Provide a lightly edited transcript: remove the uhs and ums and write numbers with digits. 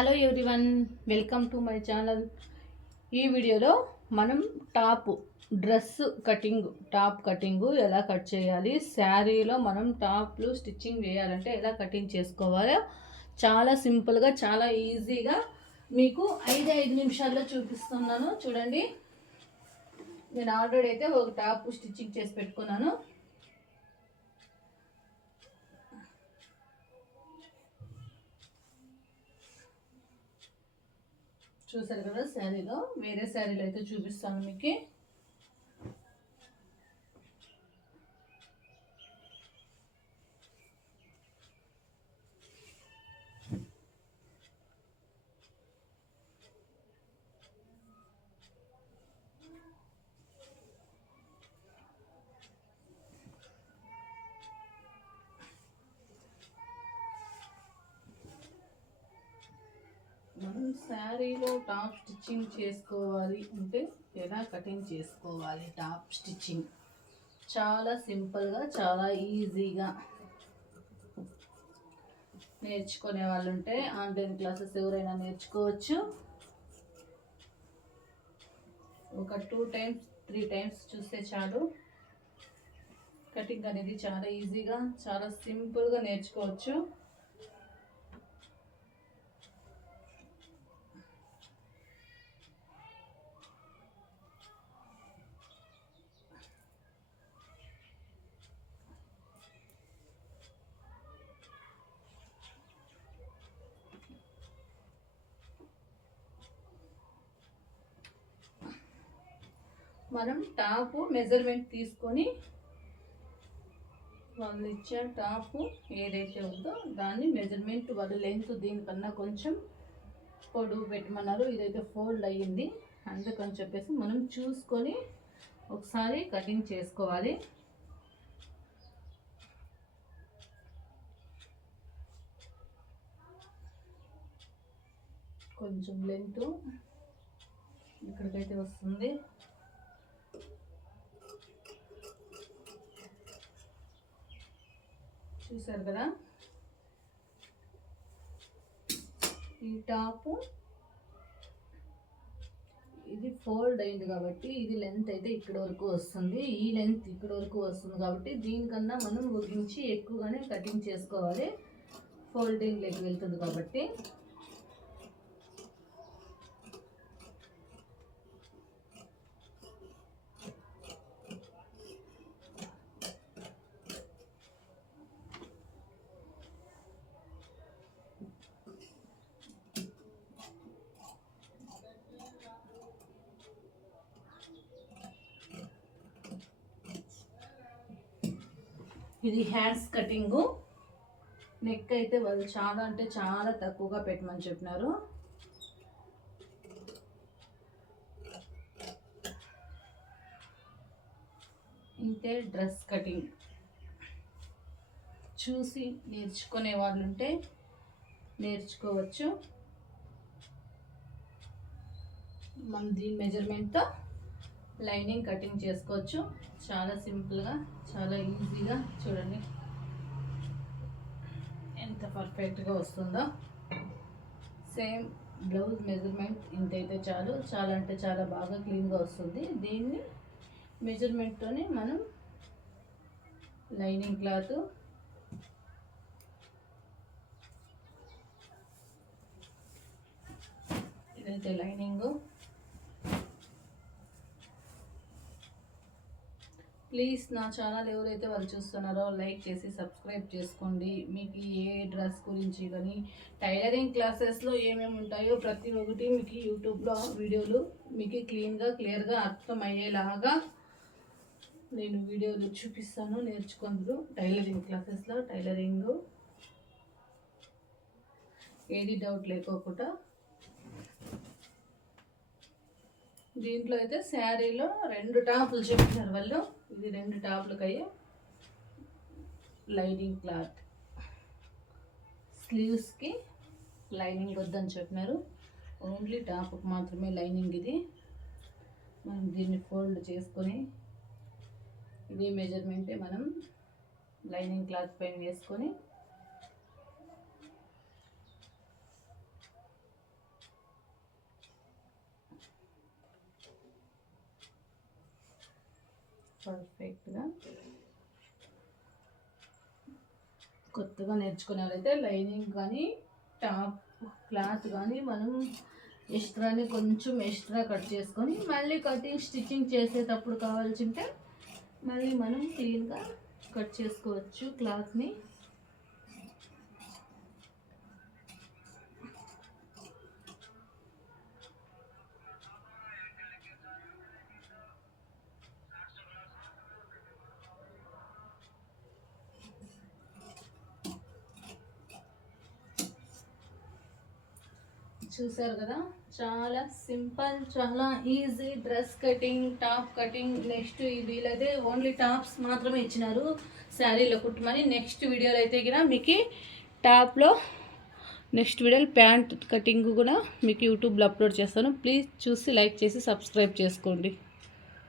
Hello everyone, welcome to my channel. ఈ వీడియోలో మనం టాప్ కటింగ్ ఎలా కట్ చేయాలి, శారీలో మనం టాప్లు స్టిచ్చింగ్ వేయాలంటే ఎలా కటింగ్ చేసుకోవాలో చాలా సింపుల్గా చాలా ఈజీగా మీకు 5 నిమిషాల్లో చూపిస్తున్నాను. చూడండి, నేను ఆల్రెడీ అయితే ఒక టాప్ స్టిచ్చింగ్ చేసి పెట్టుకున్నాను. చూసారు కదా, శారీలో వేరే శారీలో అయితే చూపిస్తాను మీకు. మనం శారీలో టాప్ స్టిచ్చింగ్ చేసుకోవాలి అంటే ఎలా కటింగ్ చేసుకోవాలి? టాప్ స్టిచ్చింగ్ చాలా సింపుల్గా చాలా ఈజీగా నేర్చుకునే వాళ్ళు ఉంటే ఆన్లైన్ క్లాసెస్ ఎవరైనా నేర్చుకోవచ్చు. ఒక 2 టైమ్స్ 3 టైమ్స్ చూస్తే చాలు. కటింగ్ అనేది చాలా ఈజీగా చాలా సింపుల్గా నేర్చుకోవచ్చు. మనం టాప్ మెజర్మెంట్ తీసుకొని వాళ్ళు ఇచ్చే టాప్ ఏదైతే ఉందో దాన్ని మెజర్మెంట్ వాళ్ళ లెంత్ దీనికన్నా కొంచెం పొడవు పెట్టమన్నారు. ఇదైతే ఫోల్డ్ అయ్యింది, అందుకని చెప్పేసి మనం చూసుకొని ఒకసారి కటింగ్ చేసుకోవాలి. కొంచెం లెంత్ ఇక్కడికైతే వస్తుంది. చూసారు కదా, ఈ టాపు ఇది ఫోల్డ్ అయింది కాబట్టి ఇది లెంత్ అయితే ఇక్కడ వరకు వస్తుంది. ఈ లెంత్ ఇక్కడ వరకు వస్తుంది కాబట్టి దీనికన్నా మనం ముగించి ఎక్కువగానే కటింగ్ చేసుకోవాలి. ఫోల్డింగ్ లెగ్ వెళ్తుంది కాబట్టి ఇది హ్యాండ్స్ కటింగు. నెక్ అయితే వాళ్ళు చాలా అంటే చాలా తక్కువగా పెట్టమని చెప్పినారు. ఇంతే డ్రెస్ కటింగ్. చూసి నేర్చుకునే వాళ్ళు ఉంటే నేర్చుకోవచ్చు. మనం దీని మెజర్మెంట్తో లైనింగ్ కటింగ్ చేసుకోవచ్చు. చాలా సింపుల్గా చాలా ఈజీగా. చూడండి ఎంత పర్ఫెక్ట్గా వస్తుందో. సేమ్ బ్లౌజ్ మెజర్మెంట్ ఇంతైతే చాలు. చాలా అంటే చాలా బాగా క్లీన్గా వస్తుంది. దీన్ని మెజర్మెంట్తోనే మనం లైనింగ్ క్లాత్ ఇదైతే లైనింగు. ప్లీజ్ నా ఛానల్ ఎవరైతే వాళ్ళు చూస్తున్నారో లైక్ చేసి సబ్స్క్రైబ్ చేసుకోండి. మీకు ఏ డ్రెస్ గురించి కానీ టైలరింగ్ క్లాసెస్లో ఏమేమి ఉంటాయో ప్రతి ఒక్కటి మీకు యూట్యూబ్లో వీడియోలు మీకు క్లియర్గా అర్థమయ్యేలాగా నేను వీడియోలు చూపిస్తాను. నేర్చుకుందరు టైలరింగ్ క్లాసెస్లో టైలరింగ్ ఏది డౌట్ లేకోకుండా. దీంట్లో అయితే శారీలో 2 టాపులు చెప్పినారు వాళ్ళు. ఇది 2 టాపులకయ్యే లైనింగ్ క్లాత్. స్లీవ్స్కి లైనింగ్ వద్దని చెప్పినారు, ఓన్లీ టాప్కి మాత్రమే లైనింగ్. ఇది మనం దీన్ని ఫోల్డ్ చేసుకొని ఇది మెజర్మెంటే మనం లైనింగ్ క్లాత్ పైన వేసుకొని పర్ఫెక్ట్గా. కొత్తగా నేర్చుకునేవారైతే లైనింగ్ కానీ టాప్ క్లాత్ కానీ మనం ఎక్స్ట్రాని కొంచెం ఎక్స్ట్రా కట్ చేసుకొని మళ్ళీ కటింగ్ స్టిచ్చింగ్ చేసేటప్పుడు కావాల్సింటే మళ్ళీ మనం క్లీన్గా కట్ చేసుకోవచ్చు క్లాత్ని. చూసారు కదా, చాలా సింపుల్, చాలా easy dress cutting, top cutting. Next వీళ్ళైతే ఓన్లీ టాప్స్ మాత్రమే ఇచ్చినారు శారీలో కుట్టమని. నెక్స్ట్ వీడియోలో అయితే కూడా మీకు టాప్లో నెక్స్ట్ వీడియోలో ప్యాంట్ కటింగ్ కూడా మీకు యూట్యూబ్లో అప్లోడ్ చేస్తాను. ప్లీజ్ చూసి లైక్ చేసి సబ్స్క్రైబ్ చేసుకోండి.